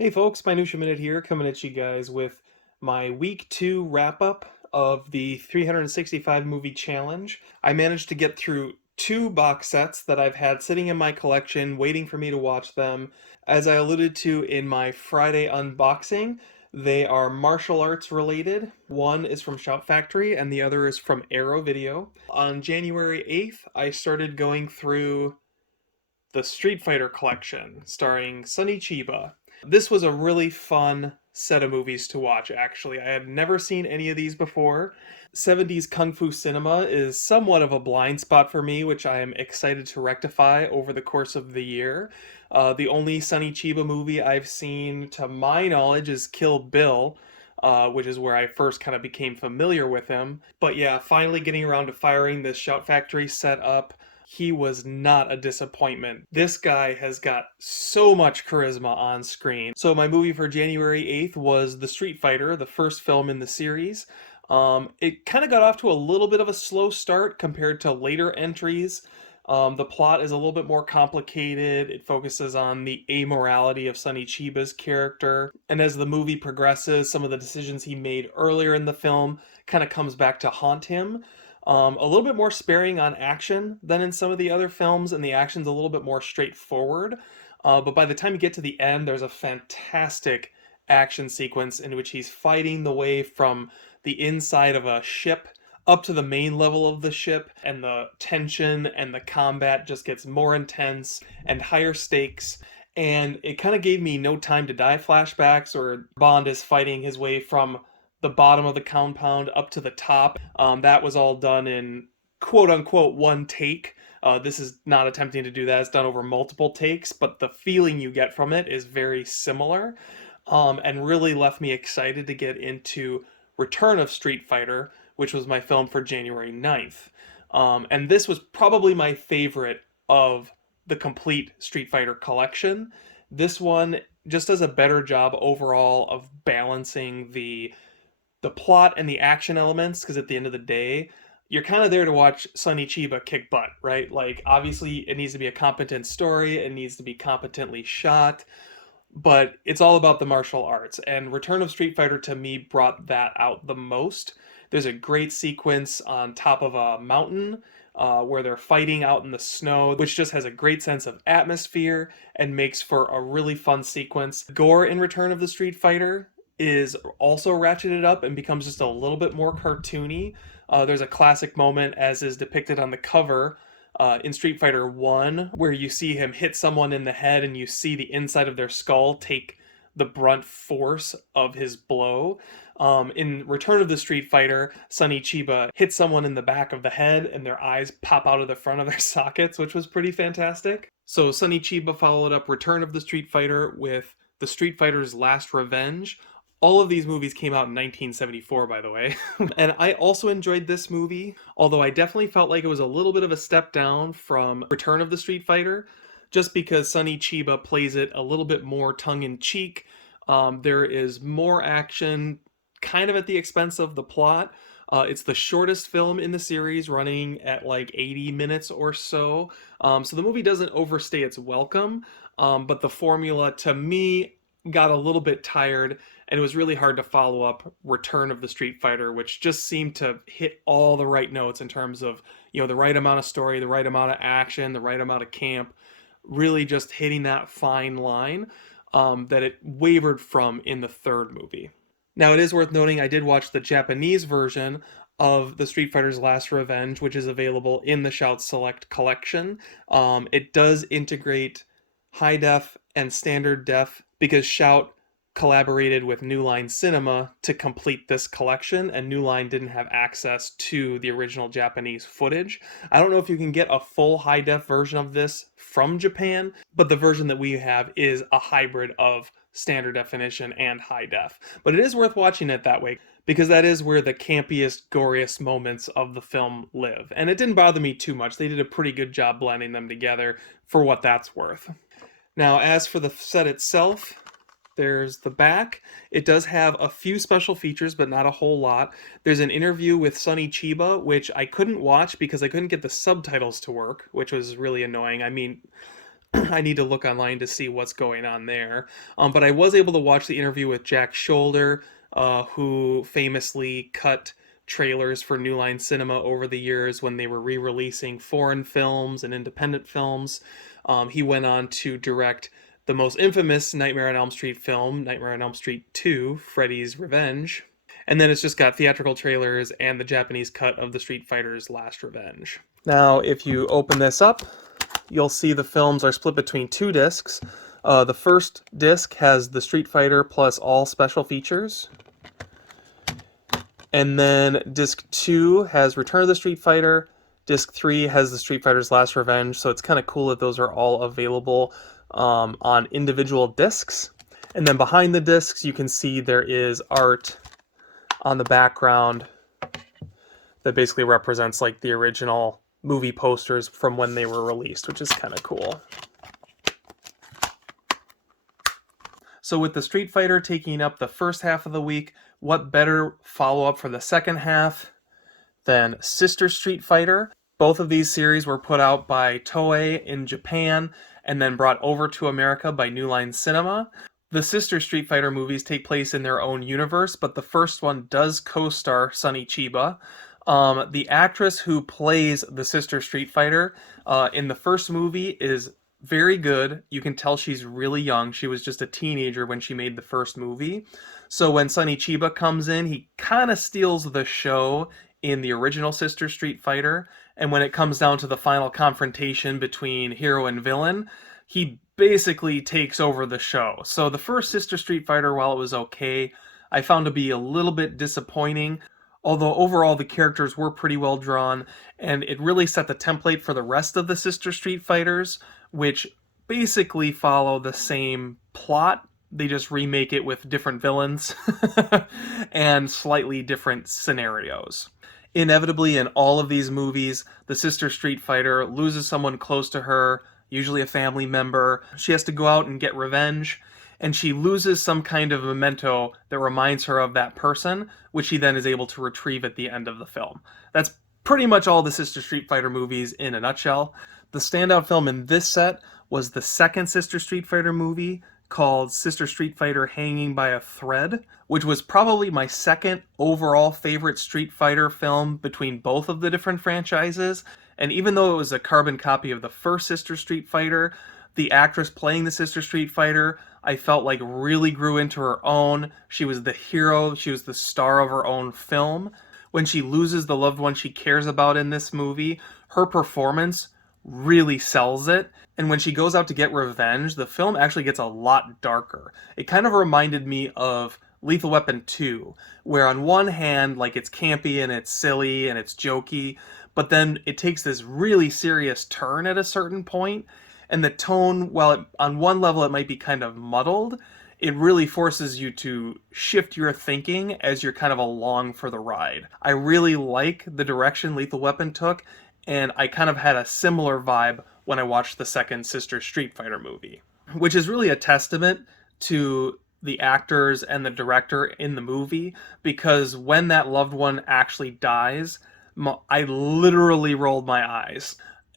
Hey folks, Minutia Minute here, coming at you guys with my week 2 wrap-up of the 365 movie challenge. I managed to get through 2 box sets that I've had sitting in my collection, waiting for me to watch them. As I alluded to in my Friday unboxing, they are martial arts related. One is from Shout Factory and the other is from Arrow Video. On January 8th, I started going through the Street Fighter collection, starring Sonny Chiba. This was a really fun set of movies to watch, actually. I had never seen any of these before. 70s Kung Fu cinema is somewhat of a blind spot for me, which I am excited to rectify over the course of the year. The only Sonny Chiba movie I've seen, to my knowledge, is Kill Bill, which is where I first kind of became familiar with him. But yeah, finally getting around to firing this Shout Factory set up. He was not a disappointment. This guy has got so much charisma on screen. So my movie for January 8th was The Street Fighter, the first film in the series. It kind of got off to a little bit of a slow start compared to later entries. The plot is a little bit more complicated. It focuses on the amorality of Sonny Chiba's character. And as the movie progresses, some of the decisions he made earlier in the film kind of comes back to haunt him. A little bit more sparing on action than in some of the other films, and the action's a little bit more straightforward. But by the time you get to the end, there's a fantastic action sequence in which he's fighting the way from the inside of a ship up to the main level of the ship, and the tension and the combat just gets more intense and higher stakes. And it kind of gave me No Time to Die flashbacks, or Bond is fighting his way from the bottom of the compound up to the top. That was all done in quote unquote one take. This is not attempting to do that. It's done over multiple takes, but the feeling you get from it is very similar, and really left me excited to get into Return of Street Fighter, which was my film for January 9th. And this was probably my favorite of the complete Street Fighter collection. This one just does a better job overall of balancing the plot and the action elements, because at the end of the day, you're kind of there to watch Sonny Chiba kick butt, right? Like, obviously, it needs to be a competent story, it needs to be competently shot, but it's all about the martial arts. And Return of Street Fighter to me brought that out the most. There's a great sequence on top of a mountain where they're fighting out in the snow, which just has a great sense of atmosphere and makes for a really fun sequence. Gore in Return of the Street Fighter is also ratcheted up and becomes just a little bit more cartoony. There's a classic moment, as is depicted on the cover, in Street Fighter 1, where you see him hit someone in the head and you see the inside of their skull take the brunt force of his blow. In Return of the Street Fighter, Sonny Chiba hits someone in the back of the head and their eyes pop out of the front of their sockets, which was pretty fantastic. So Sonny Chiba followed up Return of the Street Fighter with The Street Fighter's Last Revenge. All of these movies came out in 1974, by the way. And I also enjoyed this movie, although I definitely felt like it was a little bit of a step down from Return of the Street Fighter, just because Sonny Chiba plays it a little bit more tongue-in-cheek. There is more action, kind of at the expense of the plot. It's the shortest film in the series, running at like 80 minutes or so. So the movie doesn't overstay its welcome, but the formula, to me, got a little bit tired, and it was really hard to follow up Return of the Street Fighter, which just seemed to hit all the right notes in terms of, the right amount of story, the right amount of action, the right amount of camp, really just hitting that fine line that it wavered from in the third movie. Now, it is worth noting I did watch the Japanese version of the Street Fighter's Last Revenge, which is available in the Shout Select collection. It does integrate high def and standard def because Shout collaborated with New Line Cinema to complete this collection, and New Line didn't have access to the original Japanese footage. I don't know if you can get a full high def version of this from Japan, but the version that we have is a hybrid of standard definition and high def. But it is worth watching it that way, because that is where the campiest, goriest moments of the film live. And it didn't bother me too much. They did a pretty good job blending them together for what that's worth. Now, as for the set itself, there's the back. It does have a few special features, but not a whole lot. There's an interview with Sonny Chiba, which I couldn't watch because I couldn't get the subtitles to work, which was really annoying. I mean, I need to look online to see what's going on there. But I was able to watch the interview with Jack Shoulder, who famously cut trailers for New Line Cinema over the years when they were re-releasing foreign films and independent films. He went on to direct the most infamous Nightmare on Elm Street film, Nightmare on Elm Street 2, Freddy's Revenge. And then it's just got theatrical trailers and the Japanese cut of the Street Fighter's Last Revenge. Now, if you open this up, you'll see the films are split between two discs. The first disc has the Street Fighter plus all special features. And then disc 2 has Return of the Street Fighter. Disc 3 has the Street Fighter's Last Revenge. So it's kind of cool that those are all available on individual discs. And then behind the discs, you can see there is art on the background that basically represents like the original movie posters from when they were released, which is kind of cool. So with the Street Fighter taking up the first half of the week, what better follow-up for the second half than Sister Street Fighter? Both of these series were put out by Toei in Japan and then brought over to America by New Line Cinema. The sister Street Fighter movies take place in their own universe, but the first one does co-star Sonny Chiba. The actress who plays the sister Street Fighter in the first movie is very good. You can tell she's really young. She was just a teenager when she made the first movie. So when Sonny Chiba comes in, he kind of steals the show in the original Sister Street Fighter. And when it comes down to the final confrontation between hero and villain, he basically takes over the show. So the first Sister Street Fighter, while it was okay, I found to be a little bit disappointing. Although overall the characters were pretty well drawn, and it really set the template for the rest of the Sister Street Fighters, which basically follow the same plot. They just remake it with different villains and slightly different scenarios. Inevitably, in all of these movies, the Sister Street Fighter loses someone close to her, usually a family member. She has to go out and get revenge, and she loses some kind of memento that reminds her of that person, which she then is able to retrieve at the end of the film. That's pretty much all the Sister Street Fighter movies in a nutshell. The standout film in this set was the second Sister Street Fighter movie, called Sister Street Fighter Hanging by a Thread, which was probably my second overall favorite Street Fighter film between both of the different franchises. And even though it was a carbon copy of the first Sister Street Fighter, the actress playing the Sister Street Fighter, I felt like really grew into her own. She was the hero, she was the star of her own film. When she loses the loved one she cares about in this movie, her performance really sells it. And when she goes out to get revenge, the film actually gets a lot darker. It kind of reminded me of Lethal Weapon 2, where on one hand, like, it's campy and it's silly and it's jokey, but then it takes this really serious turn at a certain point, and the tone, while on one level it might be kind of muddled, it really forces you to shift your thinking as you're kind of along for the ride. I really like the direction Lethal Weapon took, and I kind of had a similar vibe when I watched the second Sister Street Fighter movie, which is really a testament to the actors and the director in the movie, because when that loved one actually dies, I literally rolled my eyes,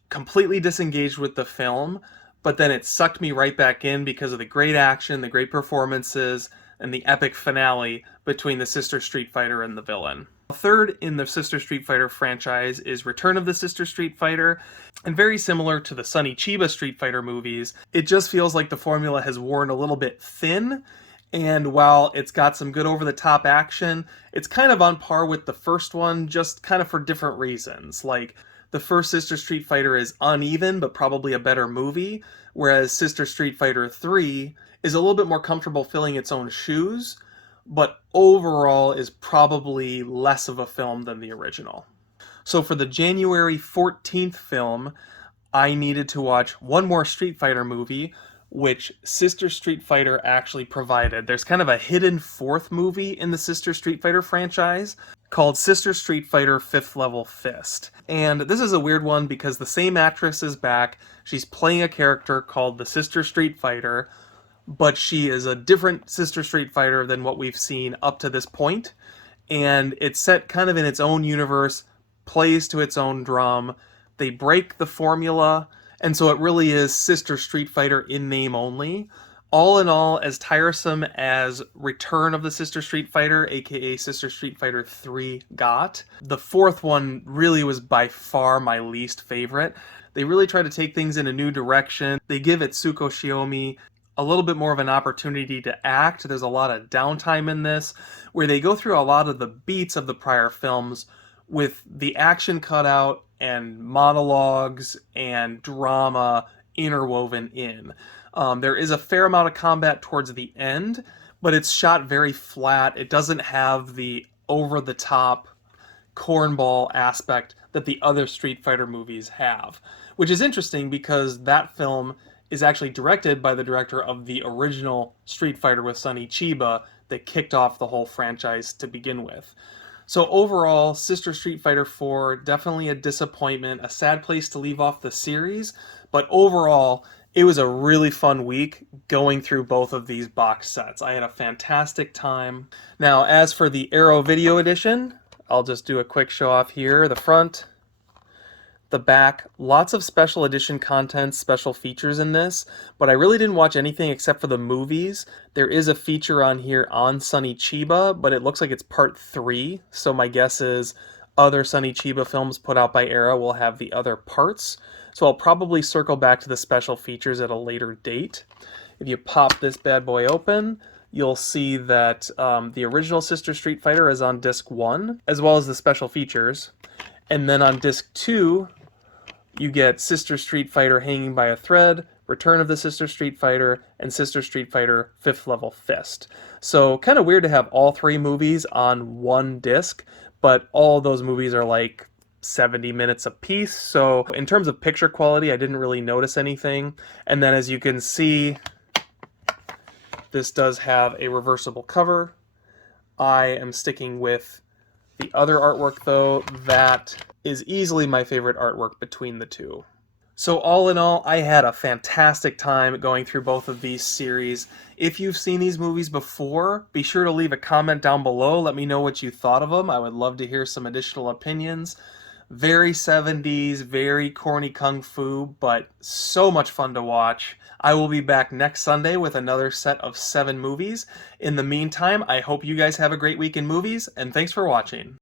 completely disengaged with the film, but then it sucked me right back in because of the great action, the great performances, and the epic finale between the Sister Street Fighter and the villain. Third in the Sister Street Fighter franchise is Return of the Sister Street Fighter, and very similar to the Sonny Chiba Street Fighter movies, it just feels like the formula has worn a little bit thin, and while it's got some good over-the-top action, it's kind of on par with the first one, just kind of for different reasons. Like, the first Sister Street Fighter is uneven, but probably a better movie, whereas Sister Street Fighter 3 is a little bit more comfortable filling its own shoes, but overall is probably less of a film than the original. So for the January 14th film, I needed to watch one more Street Fighter movie, which Sister Street Fighter actually provided. There's kind of a hidden fourth movie in the Sister Street Fighter franchise called Sister Street Fighter 5th Level Fist. And this is a weird one because the same actress is back. She's playing a character called the Sister Street Fighter, but she is a different Sister Street Fighter than what we've seen up to this point. And it's set kind of in its own universe, plays to its own drum. They break the formula And so it really is Sister Street Fighter in name only. All in all, as tiresome as Return of the Sister Street Fighter, aka Sister Street Fighter 3, got, the fourth one really was by far my least favorite. They really try to take things in a new direction. They give Itsuko Shiomi a little bit more of an opportunity to act. There's a lot of downtime in this, where they go through a lot of the beats of the prior films with the action cut out and monologues and drama interwoven in. There is a fair amount of combat towards the end, but it's shot very flat. It doesn't have the over the top cornball aspect that the other Street Fighter movies have, which is interesting because that film is actually directed by the director of the original Street Fighter with Sonny Chiba that kicked off the whole franchise to begin with. So overall, Sister Street Fighter 4, definitely a disappointment, a sad place to leave off the series, but overall, it was a really fun week going through both of these box sets. I had a fantastic time. Now, as for the Arrow Video Edition, I'll just do a quick show off here. The front, the back, lots of special edition content, special features in this, but I really didn't watch anything except for the movies. There is a feature on here on Sonny Chiba, but it looks like it's part 3, so my guess is other Sonny Chiba films put out by Arrow will have the other parts. So I'll probably circle back to the special features at a later date. If you pop this bad boy open, you'll see that the original Sister Street Fighter is on disc 1, as well as the special features. And then on disc 2, you get Sister Street Fighter Hanging by a Thread, Return of the Sister Street Fighter, and Sister Street Fighter 5th Level Fist. So kind of weird to have all 3 movies on one disc, but all those movies are like 70 minutes a piece. So in terms of picture quality, I didn't really notice anything. And then as you can see, this does have a reversible cover. I am sticking with the other artwork though. That is easily my favorite artwork between the two. So all in all, I had a fantastic time going through both of these series. If you've seen these movies before, be sure to leave a comment down below. Let me know what you thought of them. I would love to hear some additional opinions. Very 70s, very corny kung fu, but so much fun to watch. I will be back next Sunday with another set of 7 movies. In the meantime, I hope you guys have a great week in movies, and thanks for watching.